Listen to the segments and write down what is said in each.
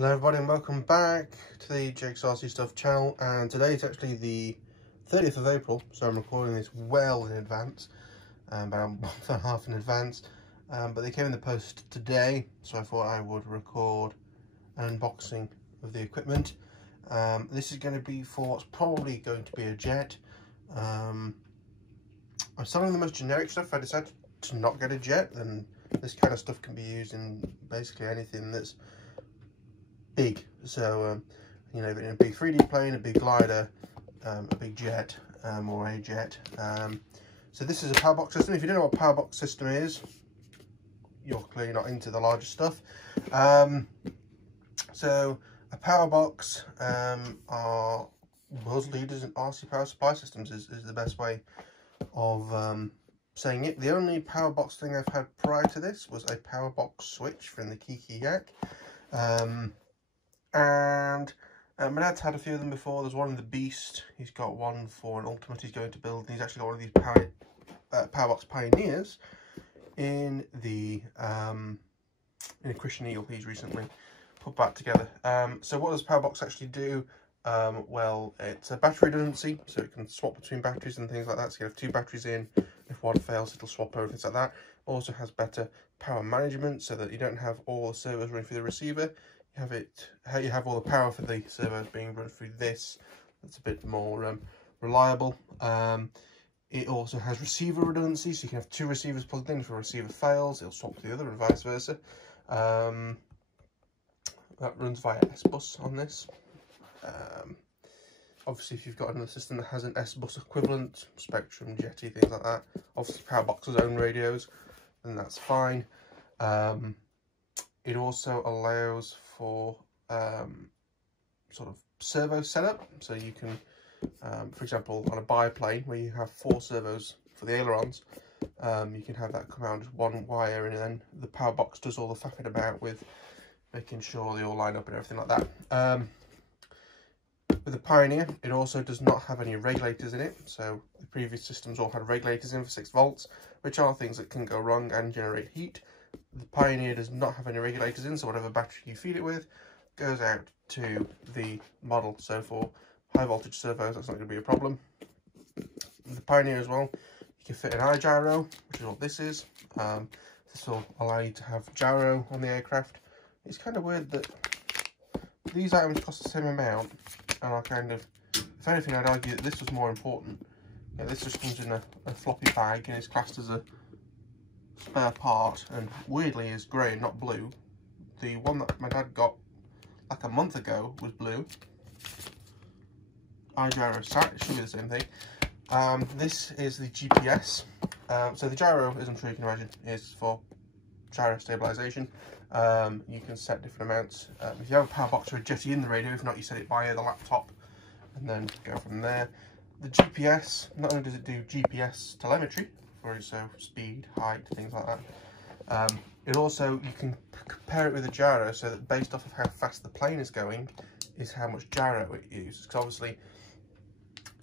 Hello everybody and welcome back to the Jigsaw Stuff channel, and today is actually the 30th of April, so I'm recording this well in advance, about a month and a half in advance, but they came in the post today, so I thought I would record an unboxing of the equipment. This is going to be for what's probably going to be a jet. I'm selling the most generic stuff. If I decide to not get a jet, then this kind of stuff can be used in basically anything that's big. So you know, in a big 3D plane, a big glider, a big jet, or a jet. So this is a PowerBox system. If you don't know what a PowerBox system is, you're clearly not into the larger stuff. So a PowerBox are world leaders in RC power supply systems, is the best way of saying it. The only PowerBox thing I've had prior to this was a PowerBox switch from the Kiki Yak. And my dad's had a few of them before. There's one in the Beast. He's got one for an Ultimate he's going to build, and he's actually got one of these PowerBox Pioneers in the in a Christian Eagle he's recently put back together. So what does PowerBox actually do? Well, it's a battery redundancy, so it can swap between batteries and things like that. So you have two batteries in. If one fails, it'll swap over, things like that. Also has better power management, so that you don't have all the servos running through the receiver. You have all the power for the servos being run through this. That's a bit more reliable. It also has receiver redundancy, so you can have two receivers plugged in. If a receiver fails, it'll swap to the other and vice versa. That runs via S-Bus on this. Obviously, if you've got another system that has an S-Bus equivalent, Spectrum, Jetty, things like that, obviously PowerBox's own radios, then that's fine. It also allows for sort of servo setup, so you can, for example, on a biplane where you have 4 servos for the ailerons, you can have that come out as one wire, and then the PowerBox does all the faffing about with making sure they all line up and everything like that. With the Pioneer, it also does not have any regulators in it, so the previous systems all had regulators in for 6 volts, which are things that can go wrong and generate heat. The Pioneer does not have any regulators in, so whatever battery you feed it with goes out to the model. So for high voltage servos, that's not going to be a problem. The Pioneer as well, you can fit an iGyro, which is what this is. This will allow you to have gyro on the aircraft. It's kind of weird that these items cost the same amount, and I kind of, if anything, I'd argue that this was more important. Yeah, this just comes in a floppy bag and is classed as a spare part, and weirdly is grey and not blue. The one that my dad got like a month ago was blue. iGyro sat, it should be the same thing. This is the GPS. So the gyro, as I'm sure you can imagine, is for gyro stabilization. You can set different amounts. If you have a PowerBox or a Jetty in the radio, if not, you set it via the laptop and then go from there. The GPS, not only does it do GPS telemetry for its speed, height, things like that, it also, you can compare it with a gyro, so that based off of how fast the plane is going is how much gyro it uses. Because obviously,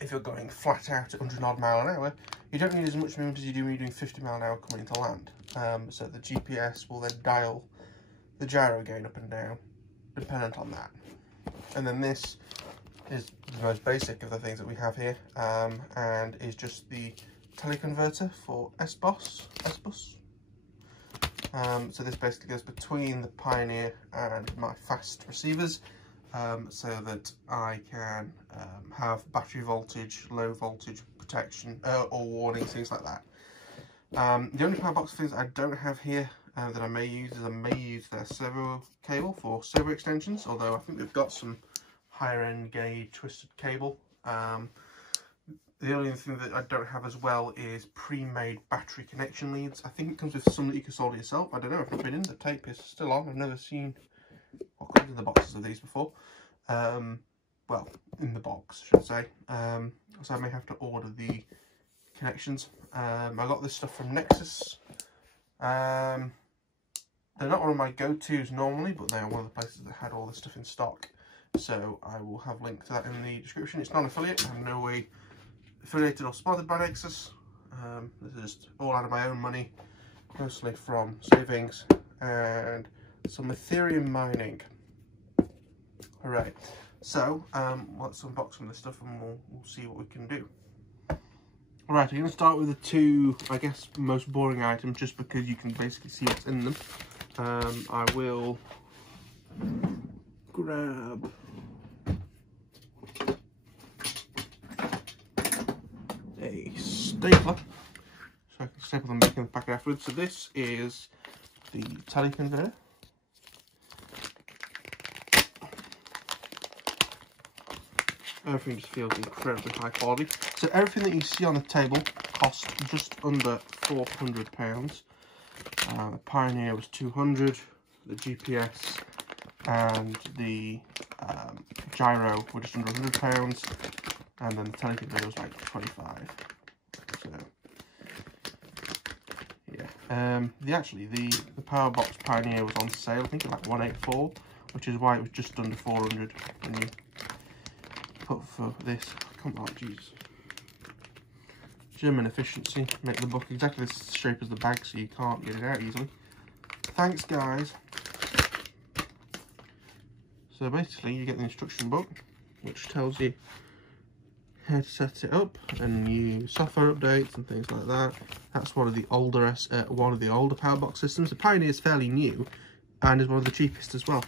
if you're going flat out at 100 odd mile an hour, you don't need as much movement as you do when you're doing 50 mile an hour coming into land. So the GPS will then dial the gyro gain up and down dependent on that. And then this is the most basic of the things that we have here, and is just the Teleconverter for S-Bus. So this basically goes between the Pioneer and my fast receivers, so that I can have battery voltage, low voltage protection, or warnings, things like that. The only PowerBox things I don't have here that I may use is their servo cable for servo extensions, although I think they've got some higher end gauge twisted cable. The only thing that I don't have as well is pre-made battery connection leads. I think it comes with some that you can solder yourself. I don't know, I've not been in. The tape is still on. I've never seen what comes in the boxes of these before. Well, in the box, I should say. So I may have to order the connections. I got this stuff from Nexus. They're not one of my go-tos normally, but they're one of the places that had all this stuff in stock. So I will have a link to that in the description. It's non-affiliate. I'm in no way affiliated or sponsored by Nexus. This is just all out of my own money, mostly from savings and some Ethereum mining. Hooray. So, let's unbox some of this stuff and we'll see what we can do. Alright, I'm going to start with the two, I guess, most boring items, just because you can basically see what's in them. I will grab a stapler, so I can staple them back in the packet afterwards. So this is the Teleconverter. Everything just feels incredibly high quality. So everything that you see on the table cost just under £400. The Pioneer was 200, the GPS and the gyro were just under £100, and then the Teleconverter was like 25. So yeah, the PowerBox Pioneer was on sale, I think at like 184, which is why it was just under 400 when you put for this. Come on, Jesus. German efficiency, make the book exactly the shape as the bag so you can't get it out easily. Thanks, guys. So basically you get the instruction book, which tells you how to set it up and new software updates and things like that. That's one of the older PowerBox systems. The Pioneer is fairly new and is one of the cheapest as well.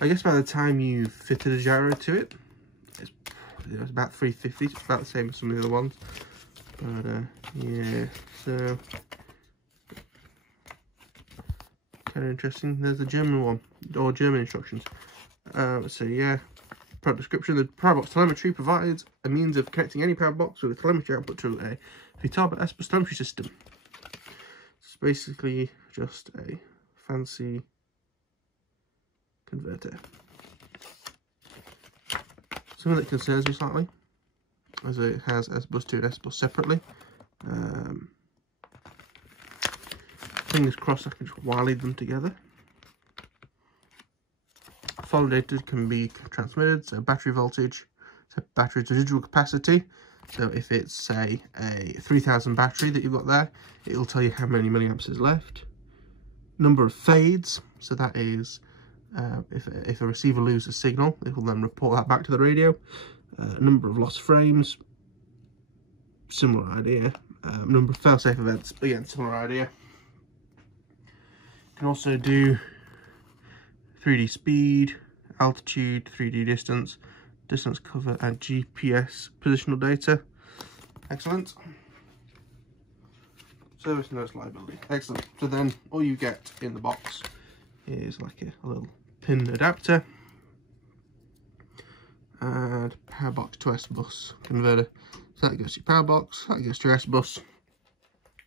I guess by the time you've fitted a gyro to it, it's about $350. It's about the same as some of the other ones. But yeah, so kind of interesting. There's the German one, or German instructions. So yeah, product description: the PowerBox telemetry provides a means of connecting any PowerBox with a telemetry output to a Vitaba S telemetry system. It's basically just a fancy converter. Something that concerns me slightly, as it has S-Bus 2 and S-Bus separately. Fingers crossed I can just wire them together. Follow data can be transmitted, so battery voltage, so battery's residual capacity. So if it's, say, a 3000 battery that you've got there, it will tell you how many milliamps is left. Number of fades, so that is if a receiver loses signal, it will then report that back to the radio. Number of lost frames, similar idea. Number of fail-safe events, again, similar idea. You can also do 3D speed, altitude, 3D distance, distance cover, and GPS positional data. Excellent. Service notes liability. Excellent. So then all you get in the box is like a little pin adapter and PowerBox to S-Bus converter. So that goes to your PowerBox, that goes to your S-Bus.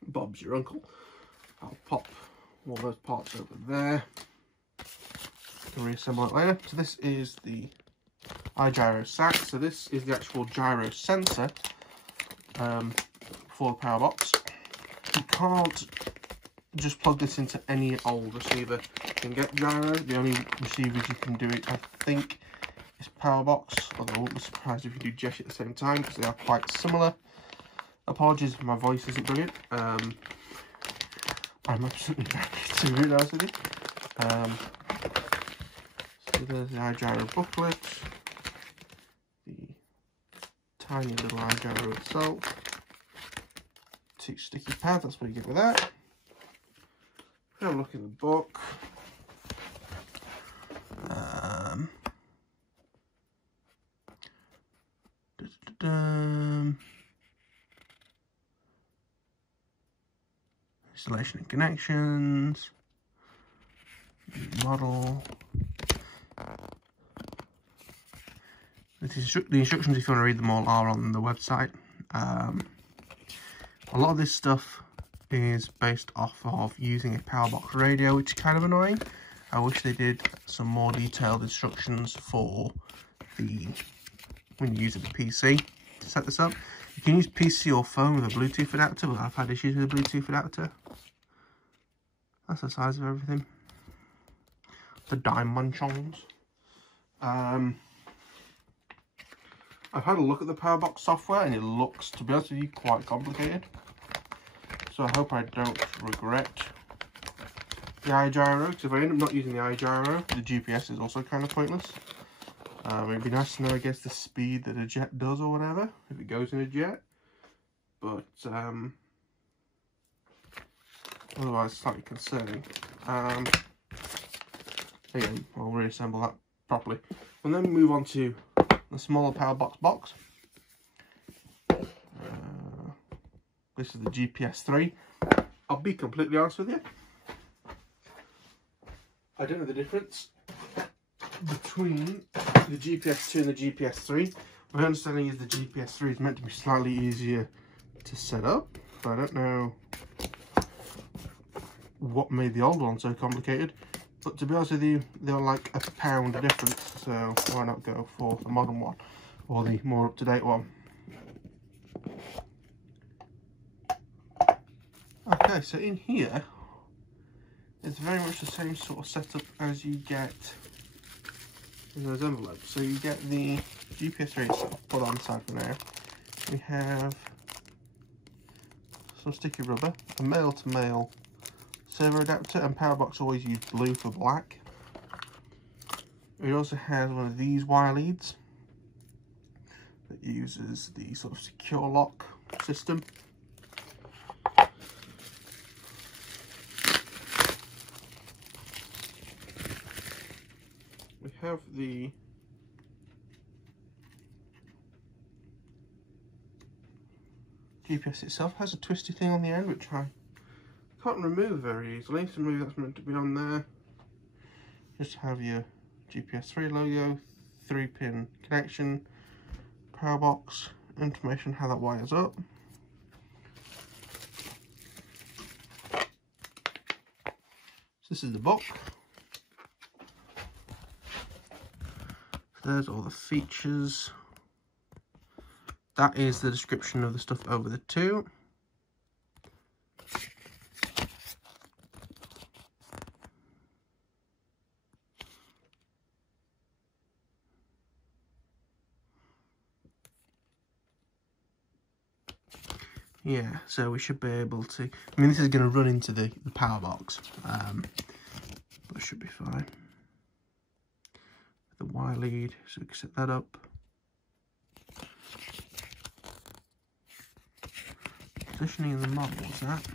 Bob's your uncle. I'll pop all those parts over there. Can reassemble it later. So this is the iGyro sack. So this is the actual gyro sensor for the PowerBox. You can't just plug this into any old receiver. You can get gyro. The only receivers you can do it, I think, is PowerBox. Although I wouldn't be surprised if you do Jesh at the same time, because they are quite similar. Apologies if my voice isn't brilliant. I'm absolutely happy to be honest with you. So there's the iGyro booklet, the tiny little iGyro itself, 2 sticky pads, that's what you get with that. Have a look in the book. Installation and connections, model. The instructions, if you want to read them all, are on the website. A lot of this stuff is based off of using a PowerBox radio, which is kind of annoying. I wish they did some more detailed instructions for when you use a PC to set this up. You can use PC or phone with a Bluetooth adapter, but I've had issues with a Bluetooth adapter. That's the size of everything. The dimensions. I've had a look at the PowerBox software and it looks, to be honest with you, quite complicated. So I hope I don't regret the iGyro, because if I end up not using the iGyro, the GPS is also kind of pointless. It'd be nice to know, I guess, the speed that a jet does or whatever, if it goes in a jet. But otherwise, slightly concerning. Again, I'll reassemble that properly. And then move on to the smaller PowerBox box. This is the GPS 3. I'll be completely honest with you. I don't know the difference between the GPS 2 and the GPS 3. My understanding is the GPS 3 is meant to be slightly easier to set up, but I don't know what made the old one so complicated. But to be honest with you, they're like £1 difference, so why not go for the modern one or the more up-to-date one. Okay, so in here, it's very much the same sort of setup as you get in those envelopes. So you get the GPS 3 itself, put on the side for now. We have some sticky rubber, a male-to-male servo adapter, and PowerBox always use blue for black. It also has one of these wire leads that uses the sort of secure lock system. We have the GPS itself, has a twisty thing on the end which I can't remove very easily, so maybe that's meant to be on there. Just have your GPS 3 logo, 3-pin connection, PowerBox, information how that wires up. So this is the book. There's all the features. That is the description of the stuff over the two. Yeah, so we should be able to, I mean, this is going to run into the PowerBox, but it should be fine. The wire lead, so we can set that up. Positioning of the model, what's that?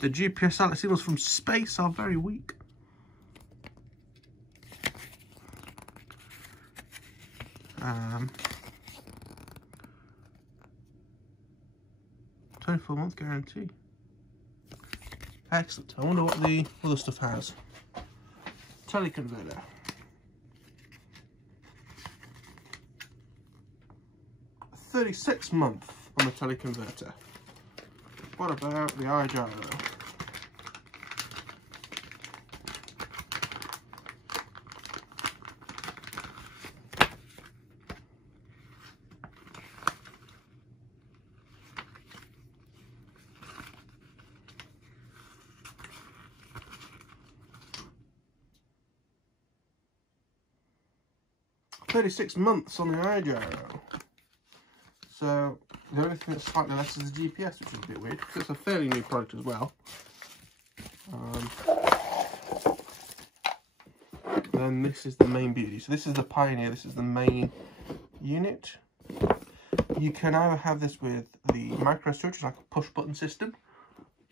The GPS satellite signals from space are very weak. 24-month guarantee. Excellent. I wonder what the other stuff has. Teleconverter. A 36-month on the teleconverter. What about the iGyro? $36 months on the iGyro. So the only thing that's slightly less is the GPS, which is a bit weird because it's a fairly new product as well. Then this is the main beauty. So this is the Pioneer. This is the main unit. You can either have this with the micro switch, which is like a push button system,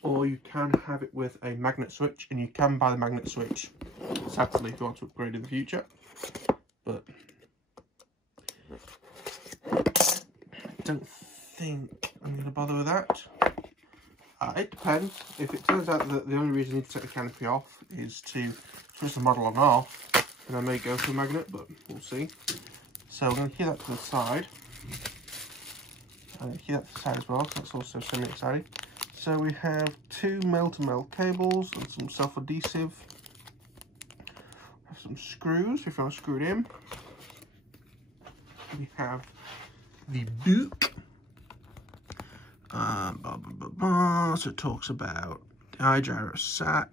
or you can have it with a magnet switch, and you can buy the magnet switch separately if you want to upgrade in the future. But I don't think I'm going to bother with that. It depends. If it turns out that the only reason you need to take the canopy off is to switch the model on and off, then I may go for a magnet, but we'll see. So I'm going to keep that to the side. I'm going to keep that to the side as well, so that's also semi-exciting. So we have two male-to-male cables and some self-adhesive. Have some screws if you want to screw it in. We have the book. So it talks about the iGyro sat.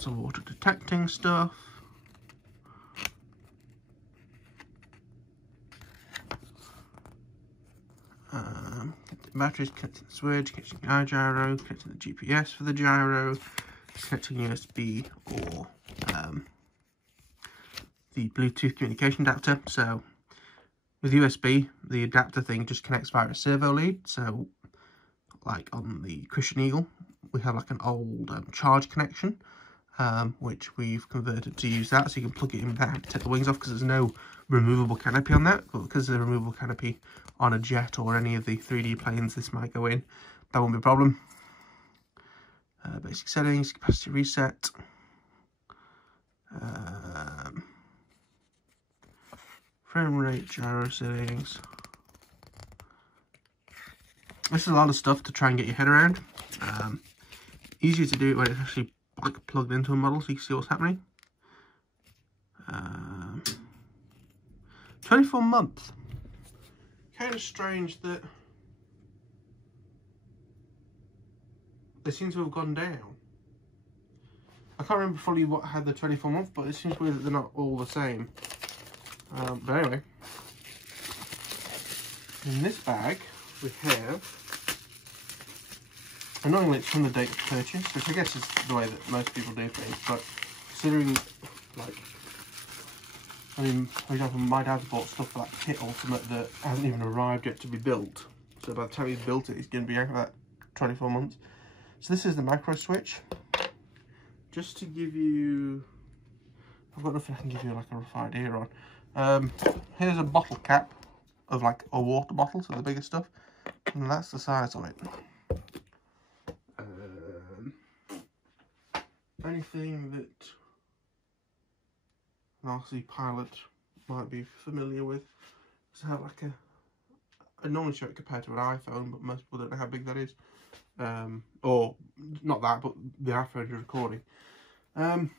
lots of water detecting stuff. Batteries, connecting the switch, connecting the iGyro, connecting the GPS for the gyro, connecting USB or the Bluetooth communication adapter. So with USB, the adapter thing just connects via a servo lead. So like on the Christian Eagle, we have like an old charge connection, which we've converted to use that. So you can plug it in there and take the wings off, because there's no removable canopy on that. But because there's a removable canopy on a jet or any of the 3D planes this might go in, that won't be a problem. Basic settings, capacity reset, frame rate, gyro settings. This is a lot of stuff to try and get your head around. Easier to do it when it's actually like plugged into a model, so you can see what's happening. 24 months. Kind of strange that they seem to have gone down. I can't remember fully what had the 24 month, but it seems weird that they're not all the same. But anyway, in this bag we have, annoyingly it's from the date of purchase, which I guess is the way that most people do things, but considering, like, I mean, for example, my dad's bought stuff for that kit Ultimate that hasn't even arrived yet to be built. So by the time he's built it, he's going to be out for that 24 months. So this is the micro switch. Just to give you, I've got nothing I can give you like a rough idea on. Here's a bottle cap of like a water bottle, so the bigger stuff. And that's the size of it. Anything that an RC pilot might be familiar with. It's how like I normally show it compared to an iPhone, but most people don't know how big that is. Or not that, but the iPhone you're recording. Compare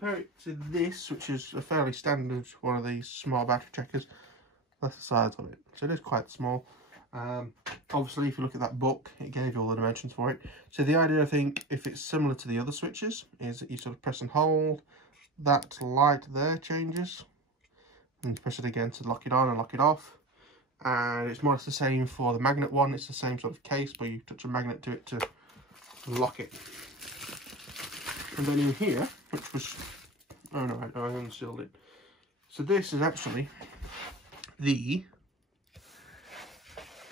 it to this, which is a fairly standard one of these small battery checkers. That's the size of it, so it is quite small. Obviously, if you look at that book, it gave you all the dimensions for it. So the idea, I think, if it's similar to the other switches, is that you sort of press and hold. That light there changes, and you press it again to lock it on and lock it off. And it's more or less the same for the magnet one. It's the same sort of case, but you touch a magnet to it to lock it. And then in here, which was, oh no, I unsealed it. So this is actually the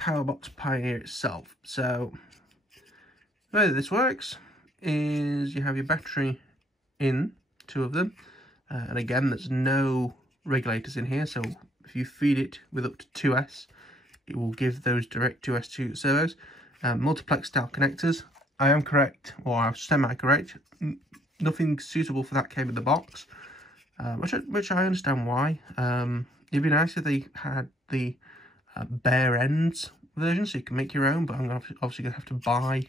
PowerBox Pioneer itself. So the way that this works is you have your battery in, 2 of them, and again there's no regulators in here, so if you feed it with up to 2S, it will give those direct 2S to servos. Multiplex style connectors. I am correct, or I'm semi-correct, nothing suitable for that came in the box, which I understand why. It'd be nice if they had the bare ends version, so you can make your own, but I'm obviously going to have to buy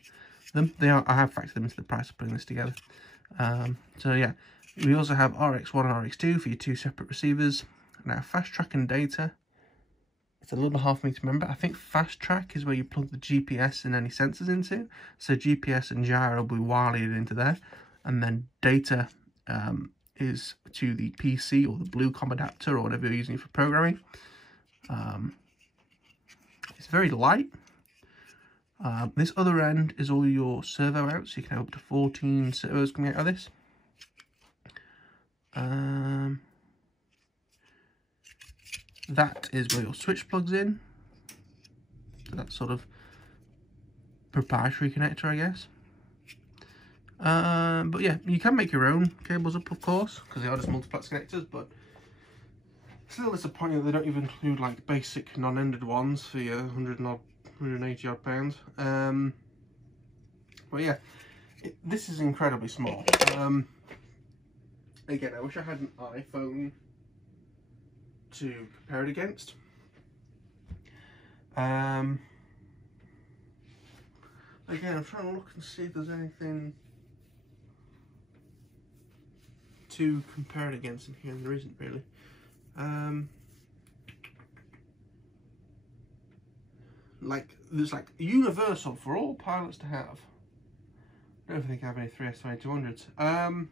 them. I have factored them into the price of putting this together. So yeah, we also have RX1 and RX2 for your 2 separate receivers. Now, fast track and data, it's a little bit hard for me to remember. I think fast track is where you plug the GPS and any sensors into. So GPS and gyro will be wired into there. And then data is to the PC or the Bluecom adapter or whatever you're using for programming. It's very light. This other end is all your servo out, so you can have up to 14 servos coming out of this. That is where your switch plugs in. So that's sort of proprietary connector, I guess. But yeah, you can make your own cables up, of course, because they are just multiplex connectors, but still disappointing that they don't even include like basic non-ended ones for your 180 odd pounds. But yeah, this is incredibly small. Again, I wish I had an iPhone to compare it against. Again, I'm trying to look and see if there's anything to compare it against in here, and there isn't really. Like, there's like universal for all pilots to have I don't think I have any 3S2200s.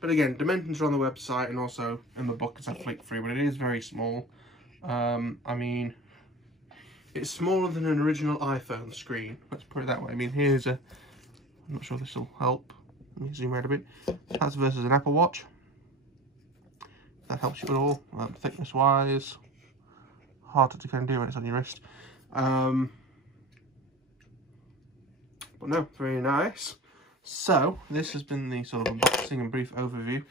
But again, dimensions are on the website and also in the book, it's a flick free, but it is very small. I mean, it's smaller than an original iPhone screen. Let's put it that way. I mean, here's a, I'm not sure this will help. Let me zoom out a bit. That's versus an Apple Watch. If that helps you at all. Thickness wise, harder to kind of do when it's on your wrist. But no, very nice. So this has been the sort of unboxing and brief overview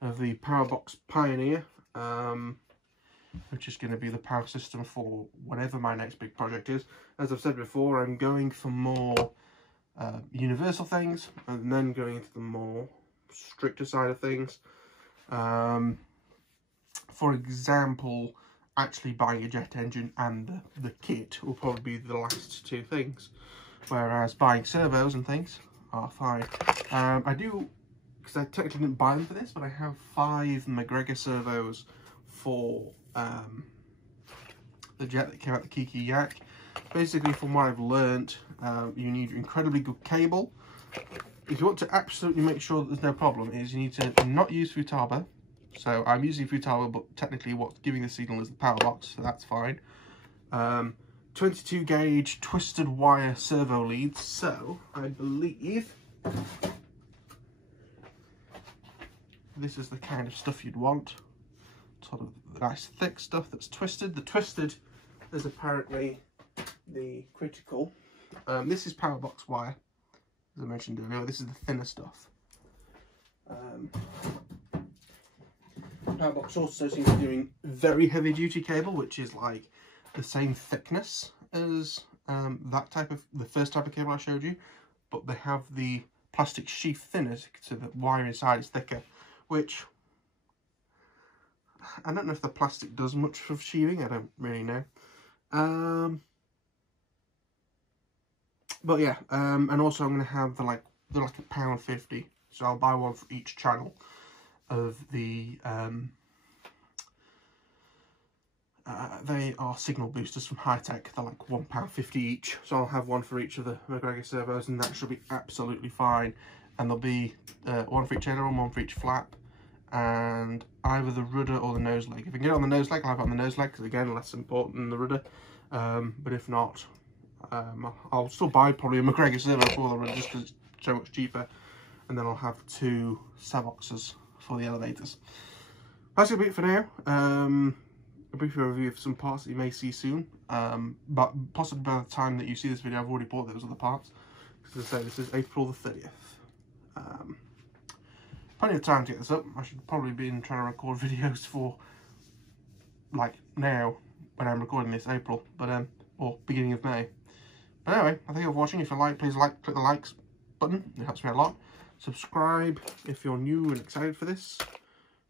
of the PowerBox Pioneer, which is going to be the power system for whatever my next big project is. As I've said before, I'm going for more universal things and then going into the more stricter side of things. For example, actually buying a jet engine and the kit will probably be the last two things, whereas buying servos and things are fine. I do, because I technically didn't buy them for this, but I have 5 McGregor servos for the jet that came out the Kiki Yak. Basically, from what I've learnt, you need incredibly good cable. If you want to absolutely make sure that there's no problem, is you need to not use Futaba. So I'm using Futaba, but technically what's giving the signal is the PowerBox, so that's fine. 22 gauge twisted wire servo leads, so I believe this is the kind of stuff you'd want. Sort of nice thick stuff that's twisted. The twisted is apparently the critical. This is PowerBox wire, as I mentioned earlier. This is the thinner stuff. PowerBox also seems to be doing very heavy duty cable, which is like the same thickness as the first type of cable I showed you, but they have the plastic sheath thinner, so the wire inside is thicker, which I don't know if the plastic does much for sheathing. I don't really know. But yeah, and also I'm going to have they're like £1.50, so I'll buy one for each channel of the they are signal boosters from High-Tech. They're like £1.50 each, so I'll have one for each of the McGregor servos, and that should be absolutely fine. And there'll be one for each aileron, one for each flap, and either the rudder or the nose leg. If I can get it on the nose leg, I'll have it on the nose leg, because again, less important than the rudder. But if not, I'll still buy probably a McGregor servo for the rudder, just because it's so much cheaper. And then I'll have 2 Savoxes for the elevators. That's going to be it for now. A brief review of some parts that you may see soon, but possibly by the time that you see this video I've already bought those other parts, because as I say, this is April the 30th. Plenty of time to get this up. I should probably be trying to record videos for like now when I'm recording this, April, but or beginning of May. But anyway, I thank you for watching. If you like, please click the likes button, it helps me out a lot. Subscribe if you're new and excited for this,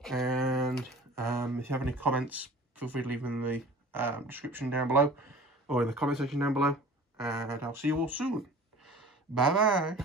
and if you have any comments, feel free to leave them in the description down below, or in the comment section down below, and I'll see you all soon. Bye bye.